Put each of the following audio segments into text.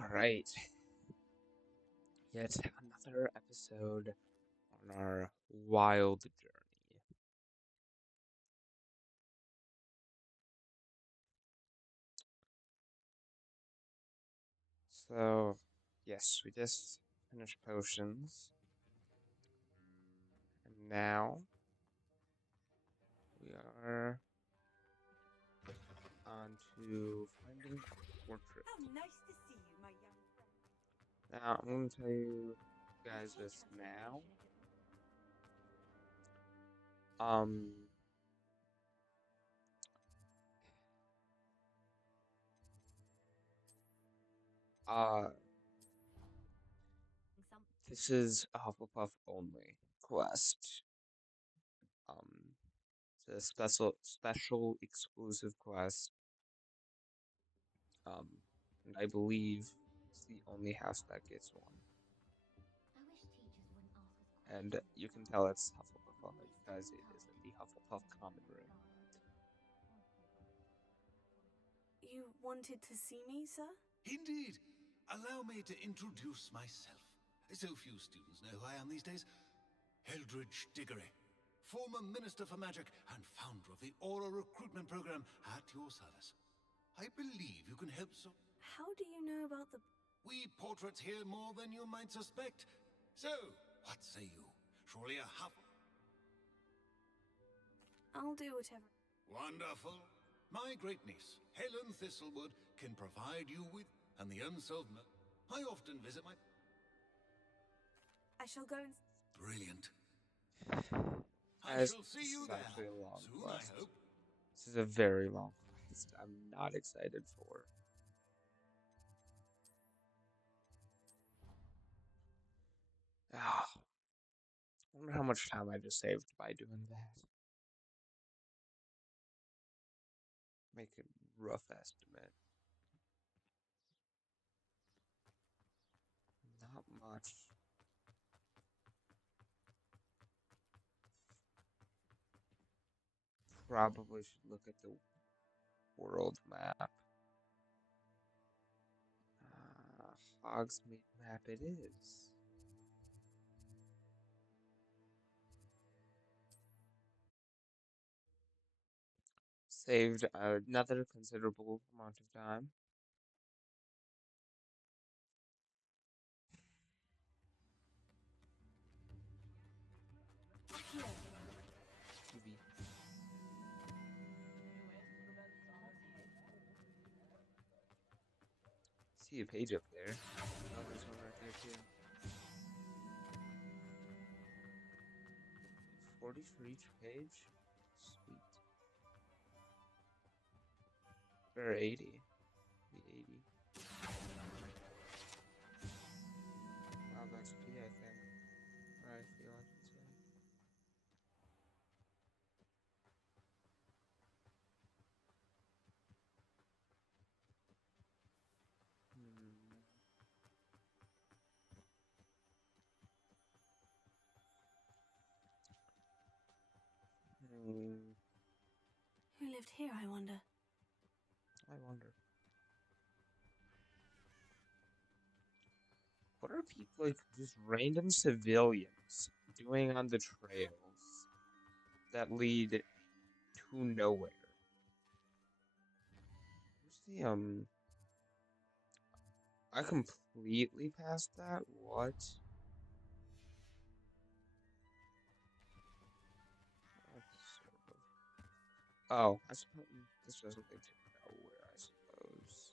Alright, yet another episode on our wild journey. So, yes, we just finished potions, and now we are on to finding a portrait. How nice to see you, my young friend. Now, I'm going to tell you guys this now. Um, uh, this is a Hufflepuff only quest. It's a special exclusive quest. And I believe it's the only house that gets one. And you can tell it's Hufflepuff because it is in the Hufflepuff common room. You wanted to see me, sir? Indeed. Allow me to introduce myself. So few students know who I am these days. Eldridge Diggory, former Minister for Magic and founder of the Aura Recruitment Program at your service. I believe you can help so... How do you know about the... We portraits here more than you might suspect. So, what say you? Surely a Huff... I'll do whatever. Wonderful. My great niece, Helen Thistlewood, can provide you with... and the unsolved... I often visit my... I shall go and... Brilliant. I shall see you is there actually a long soon, quest. I hope. This is a very long quest. I'm not excited for. Ah, I wonder how much time I just saved by doing that. Make a rough estimate. Not much. Probably should look at the world map. Hogsmeade map it is. Saved another considerable amount of time. TV. See a page up there. Oh, there's one right there too. 40 for each page? Sweet. Or 80. Be 80. Wow, that's P, I think. Or I feel like it's right. Who lived here, I wonder? I wonder. What are people, like, just random civilians doing on the trails that lead to nowhere? Where's the, I completely passed that? What? Oh, I suppose this doesn't lead to nowhere, I suppose.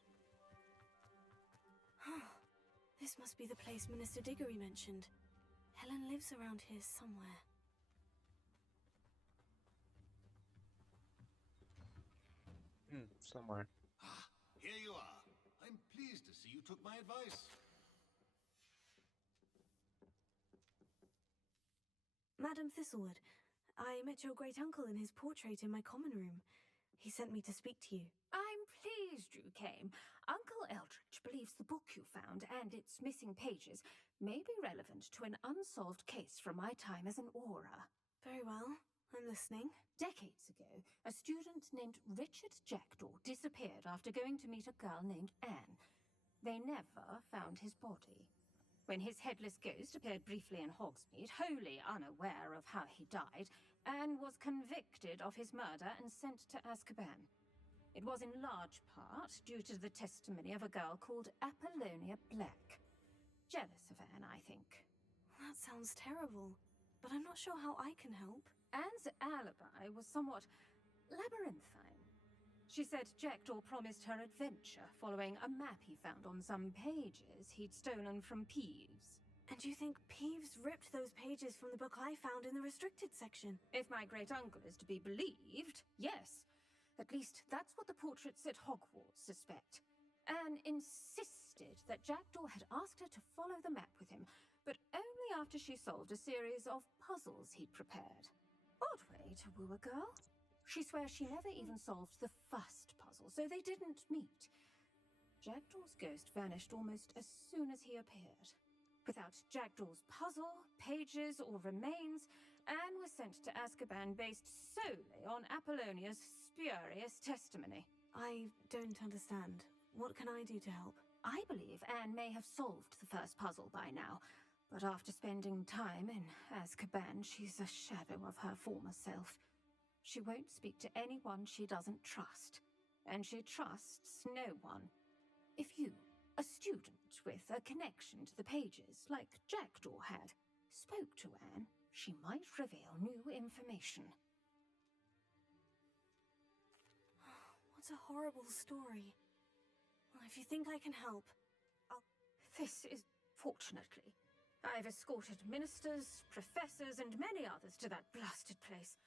This must be the place Minister Diggory mentioned. Helen lives around here somewhere. Somewhere. Ah, here you are. I'm pleased to see you took my advice. Madam Thistlewood, I met your great-uncle in his portrait in my common room. He sent me to speak to you. I'm pleased you came. Uncle Eldridge believes the book you found and its missing pages may be relevant to an unsolved case from my time as an aura. Very well. I'm listening. Decades ago, a student named Richard Jackdaw disappeared after going to meet a girl named Anne. They never found his body. When his headless ghost appeared briefly in Hogsmeade, wholly unaware of how he died, Anne was convicted of his murder and sent to Azkaban. It was in large part due to the testimony of a girl called Apollonia Black. Jealous of Anne, I think. That sounds terrible, but I'm not sure how I can help. Anne's alibi was somewhat labyrinthine. She said Jackdaw promised her adventure following a map he found on some pages he'd stolen from Peeves. And you think Peeves ripped those pages from the book I found in the restricted section? If my great-uncle is to be believed, yes. At least that's what the portraits at Hogwarts suspect. Anne insisted that Jackdaw had asked her to follow the map with him, but only after she solved a series of puzzles he'd prepared. Odd way to woo a girl. She swears she never even solved the first puzzle, so they didn't meet. Jackdaw's ghost vanished almost as soon as he appeared. Without Jackdaw's puzzle, pages, or remains, Anne was sent to Azkaban based solely on Apollonia's spurious testimony. I don't understand. What can I do to help? I believe Anne may have solved the first puzzle by now, but after spending time in Azkaban, she's a shadow of her former self. She won't speak to anyone she doesn't trust, and she trusts no one. If you, a student with a connection to the pages, like Jackdaw had, spoke to Anne, she might reveal new information. What a horrible story. Well, if you think I can help, This is fortunately. I've escorted ministers, professors, and many others to that blasted place.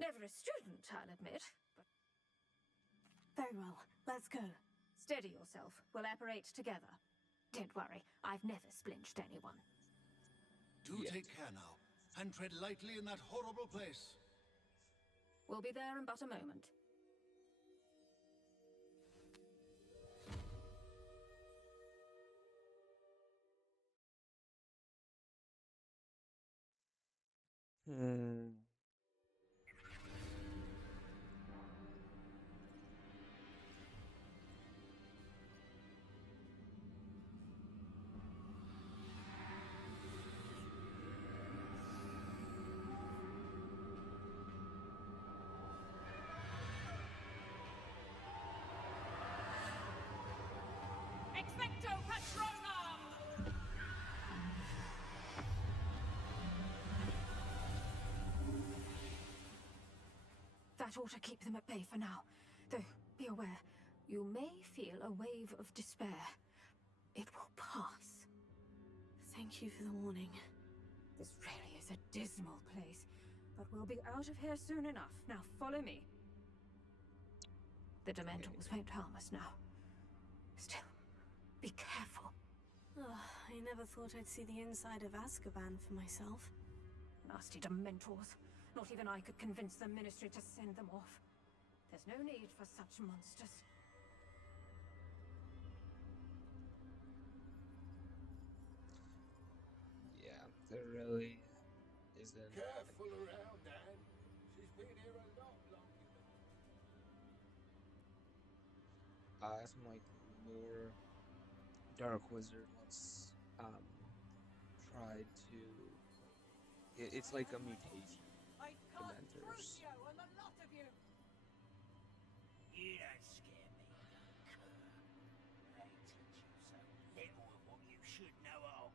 Never a student, I'll admit, but... Very well. Let's go. Steady yourself. We'll apparate together. Don't worry, I've never splinched anyone. Do take care now, and tread lightly in that horrible place. We'll be there in but a moment. Expecto Patronum! That ought to keep them at bay for now. Though, be aware, you may feel a wave of despair. It will pass. Thank you for the warning. This really is a dismal place, but we'll be out of here soon enough. Now follow me. The Dementors won't harm us now. Still, be careful. I never thought I'd see the inside of Azkaban for myself. Nasty Dementors. Not even I could convince the Ministry to send them off. There's no need for such monsters. Yeah, there really isn't. Careful around, Anne. She's been here a lot longer than... Some like lore Dark Wizard once tried to. It's like a mutation. Dementors. You and the lot of you! You don't scare me, They teach you so little of what you should know of.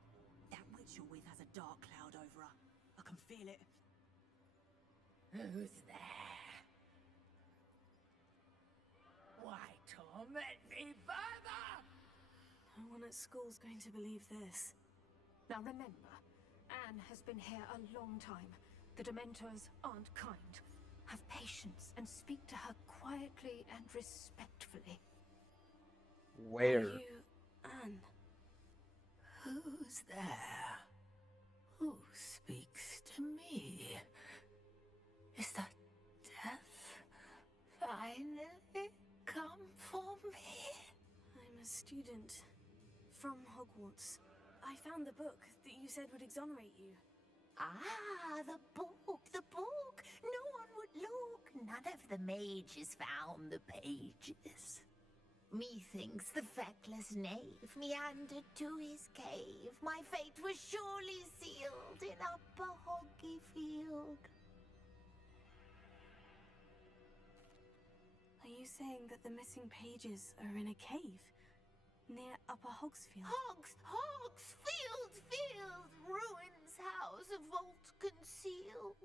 That witch you're with has a dark cloud over her. I can feel it. Who's there? Why torment me further? No one at school's going to believe this. Now remember, Anne has been here a long time. The Dementors aren't kind. Have patience and speak to her quietly and respectfully. Where? Are you Anne? Who's there? Who speaks to me? Is that death finally come for me? I'm a student from Hogwarts. I found the book that you said would exonerate you. Ah, the book, the book. No one would look. None of the mages found the pages. Methinks the feckless knave meandered to his cave. My fate was surely sealed in Upper Hoggy Field. Are you saying that the missing pages are in a cave near Upper Hogsfield? Field, ruins house, a vault concealed.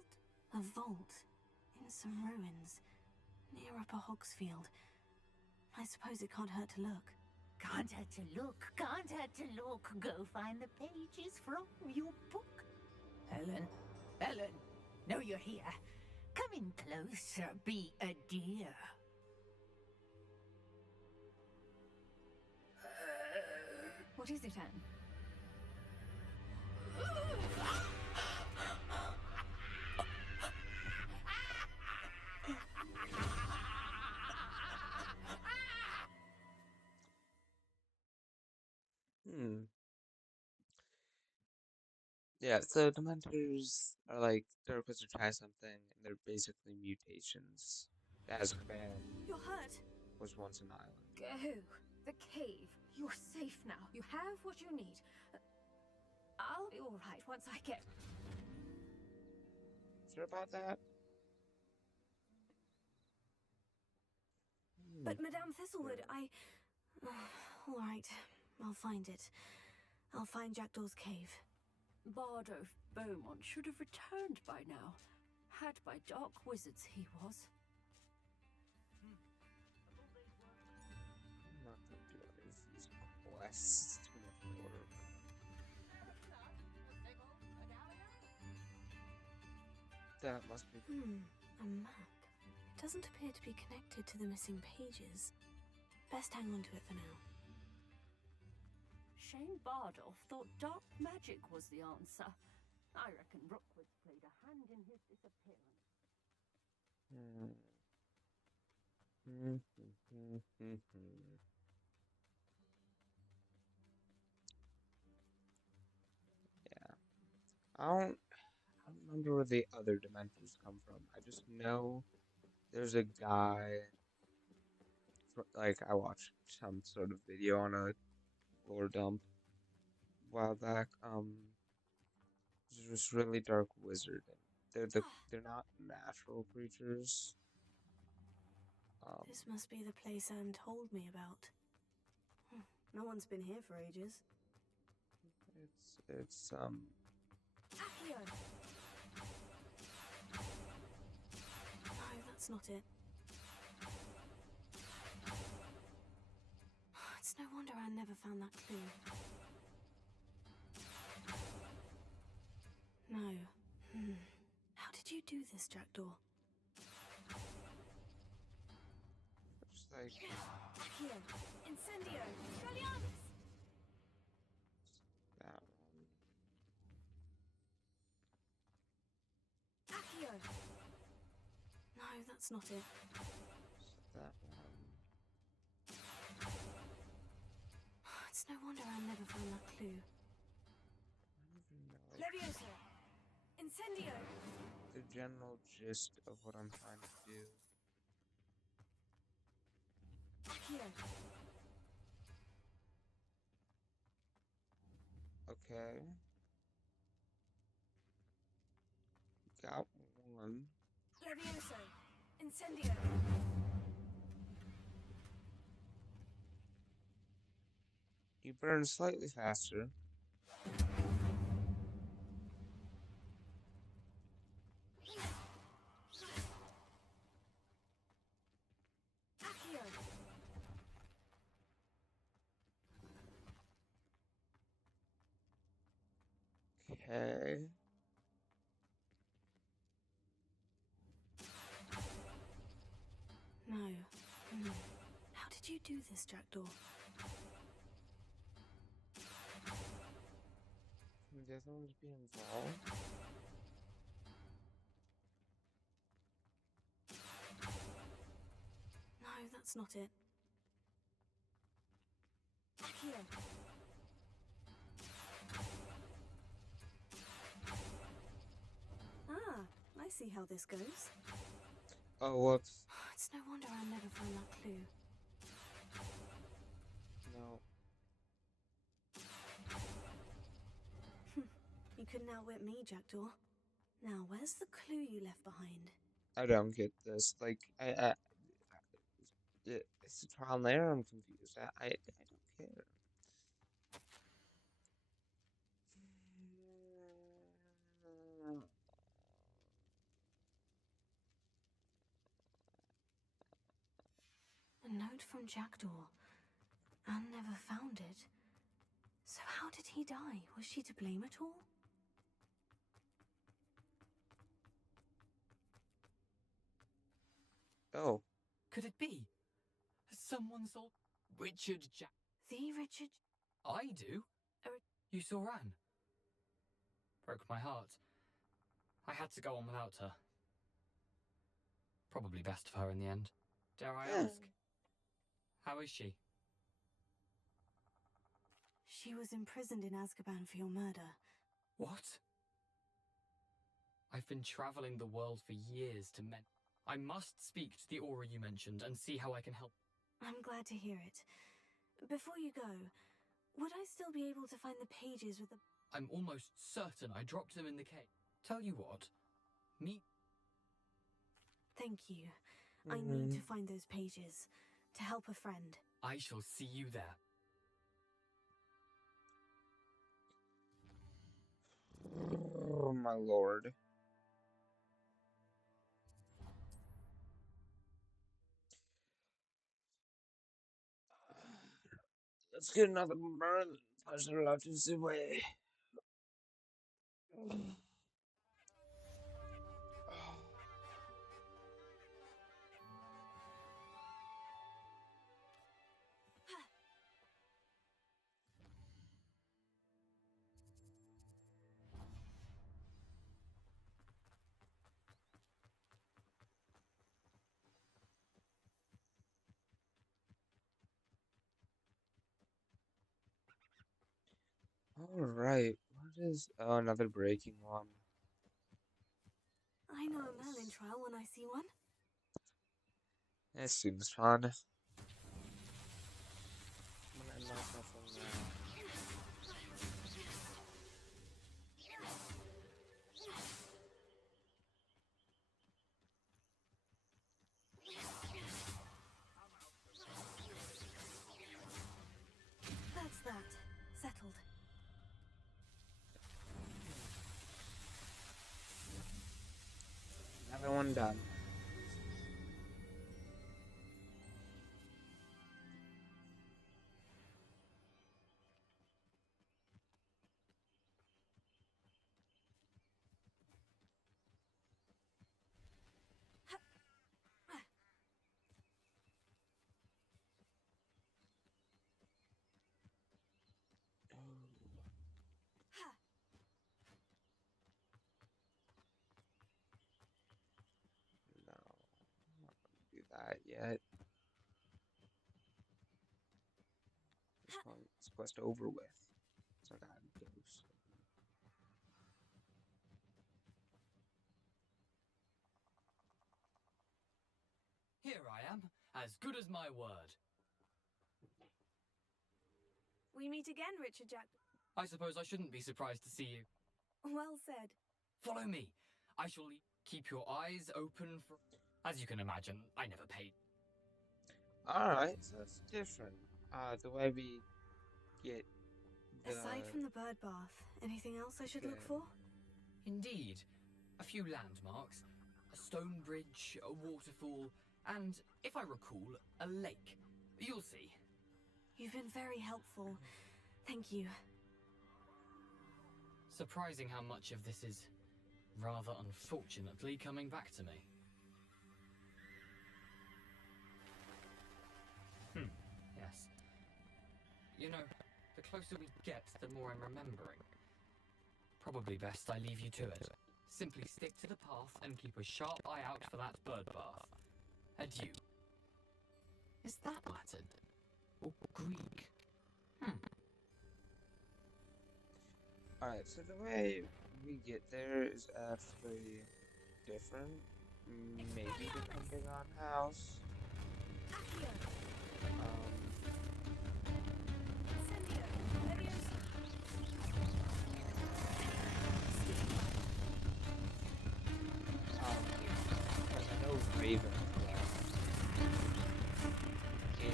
A vault in some ruins near Upper Hogsfield. I suppose it can't hurt to look. Can't hurt to look. Go find the pages from your book. Ellen, know you're here. Come in closer, be a dear. What is it, Anne? Yeah, so Dementors are like Dark Wizard tries something, and they're basically mutations. Azkaban You're hurt. was once an island. Go. The cave. You're safe now. You have what you need. I'll be all right once I get... Sure about that? But Madame Thistlewood, all right, I'll find it. I'll find Jackdaw's cave. Bardo Beaumont should have returned by now. Had by dark wizards he was. I'm not gonna do any of these quests. Too much work. That must be. A map. It doesn't appear to be connected to the missing pages. Best hang on to it for now. Shane Bardolph thought dark magic was the answer. I reckon Rookwood played a hand in his disappearance. Yeah. I don't remember where the other Dementors come from. I just know there's a guy. Like, I watched some sort of video on a lore dump a while back. There's this really dark wizard. And they're not natural creatures. This must be the place Anne told me about. No one's been here for ages. It's Accio! No, that's not it. It's no wonder Anne never found that clue. No. How did you do this, Jackdaw? just like Accio! Incendio! Expelliarmus! that one. Accio! No, that's not it. That one. It's no wonder Anne never found that clue. I don't even know Levioso! Incendio! the general gist of what I'm trying to do. Accio! Okay. Got one. Levioso! Incendio! You burn slightly faster. Accio! Okay. No. How did you do this, Jackdaw? Can the other ones be involved? No, that's not it. Accio! Ah, I see how this goes. Oh, whoops. It's no wonder I never found that clue. No. You couldn't outwit me, Jackdaw. Now, where's the clue you left behind? I don't get this. Like, it's a trial and error. I'm confused. I don't care. A note from Jackdaw. Anne never found it. So how did he die? Was she to blame at all? Oh, Could it be? Someone saw Richard Jack. The Richard... I do. You saw Anne. Broke my heart. I had to go on without her. Probably best for her in the end. Dare I ask? How is she? She was imprisoned in Azkaban for your murder. What? I've been traveling the world for years to men. I must speak to the aura you mentioned and see how I can help. I'm glad to hear it. Before you go, would I still be able to find the pages with the... I'm almost certain I dropped them in the cave. Tell you what, meet... Thank you. I need to find those pages to help a friend. I shall see you there. Oh my lord. Let's get another burn. Push the left is away. Alright, what is... Oh, another breaking one. I know a Merlin trial when I see one. That seems fun. I'm gonna knock off on that. That's that. Settled. Another one done. No, I'm not gonna do that yet. This one's quest over with. So I gotta go. Here I am, as good as my word. We meet again, Richard Jack. I suppose I shouldn't be surprised to see you. Well said. Follow me. I shall keep your eyes open for... As you can imagine, I never paid. Alright, so it's different. The way we get the... Aside from the bird bath, anything else I should look for? Indeed. A few landmarks, a stone bridge, a waterfall, and, if I recall, a lake. You'll see. You've been very helpful. Thank you. Surprising how much of this is, rather unfortunately, coming back to me. Yes. You know, the closer we get, the more I'm remembering. Probably best I leave you to it. Simply stick to the path and keep a sharp eye out for that bird bath. Adieu. Is that Latin? Or Greek? Alright, so the way we get there is actually different. Maybe depending on house.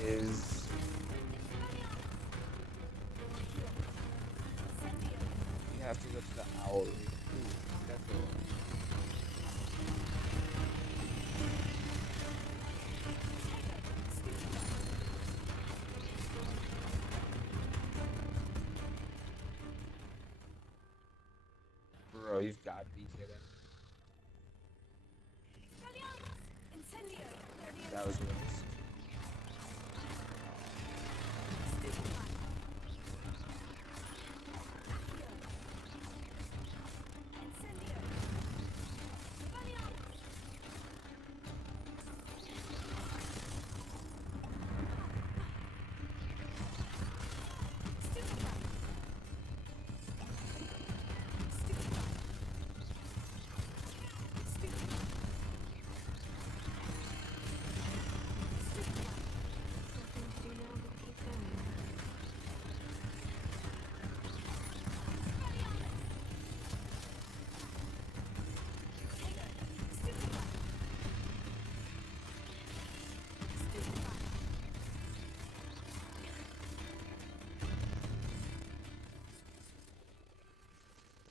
is... You have to go to the Owlery. Ooh, definitely. Bro, you've got to be kidding. That was a waste.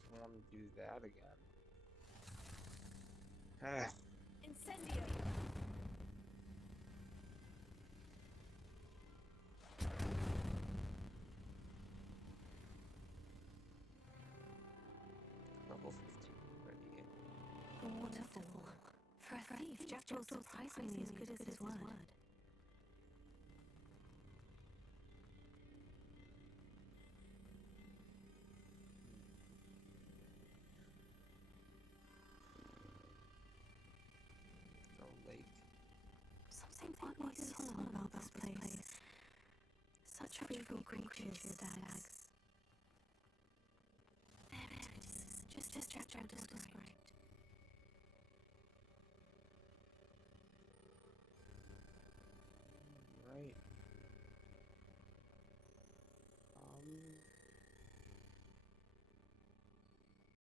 I want to do that again. Ah. Incendio. Level 15 already. A waterfall. For a thief, Jackdaw's surprisingly as good as his word. No lake. Something oddly solemn about this place. Such beautiful creatures, stags.